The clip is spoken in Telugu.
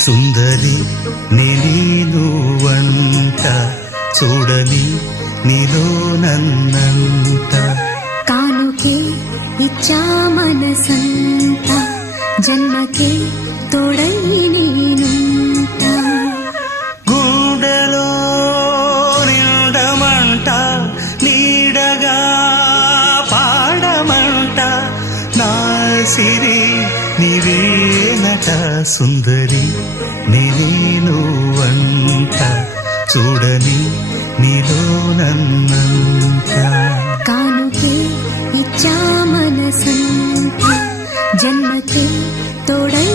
సుందరి నేను వంట చూడని నీలో నన్నంట కానుకే ఇచ్చా మనసంత జన్మకే తోడై నేనుంట గుండెలో నిండమంట నీడగా పాడమంట నా సిరి నీవేనట సుందరి నేను వంట చూడని నీలో నన్నంత కానుకే ఇచ్చా మనసంత జన్మకే తోడై